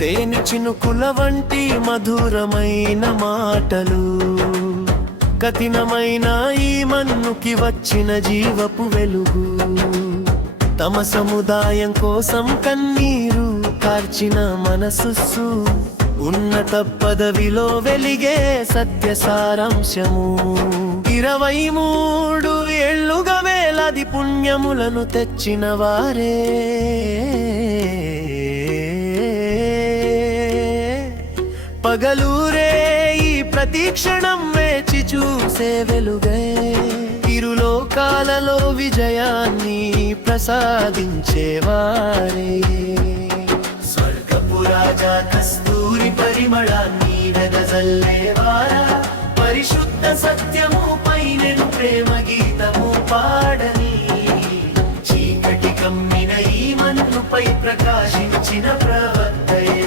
తేనె చినుకుల వంటి మధురమైన మాటలు, కఠినమైన ఈ మన్నుకి వచ్చిన జీవపు వెలుగు. తమ సముదాయం కోసం కన్నీరు కార్చిన మనసు, ఉన్నత పదవిలో వెలిగే సత్య సారాంశము. 23 ఏళ్లుగా వేలాది పుణ్యములను తెచ్చిన వారే పగలూరే ఈ ప్రతిక్షణం వేచి చూసే వెలుగై, ఇరులోకాలలో విజయాన్ని ప్రసాదించేవారే. స్వర్గపు రాజా కస్తూరి పరిమళాన్ని వెదజల్లేవారా, పరిశుద్ధ సత్యము పైనెను ప్రేమ గీతము పాడని, చీకటి కమ్మిన ఈ మన్నుపై ప్రకాశించిన ప్రవక్తయే.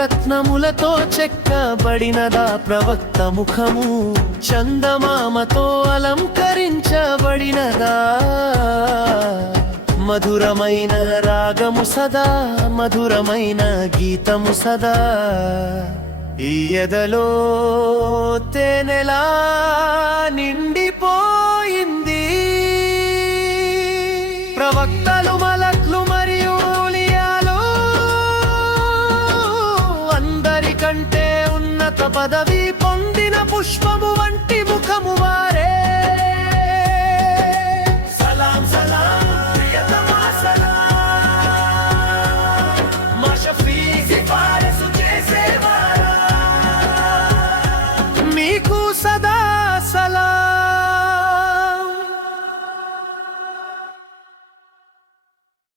రత్నములతో చెక్కబడినదా ప్రవక్త ముఖము, చందమామతో అలంకరించబడినదా. మధురమైన రాగము సదా, మధురమైన గీతము సదా, ఈ ఎదలో తేనెలా నిండిపోయింది. ప్రవక్తలు, మలక్లు మరియు కంటే ఉన్నత పదవి పొందిన పుష్పము వంటి ముఖము వారే.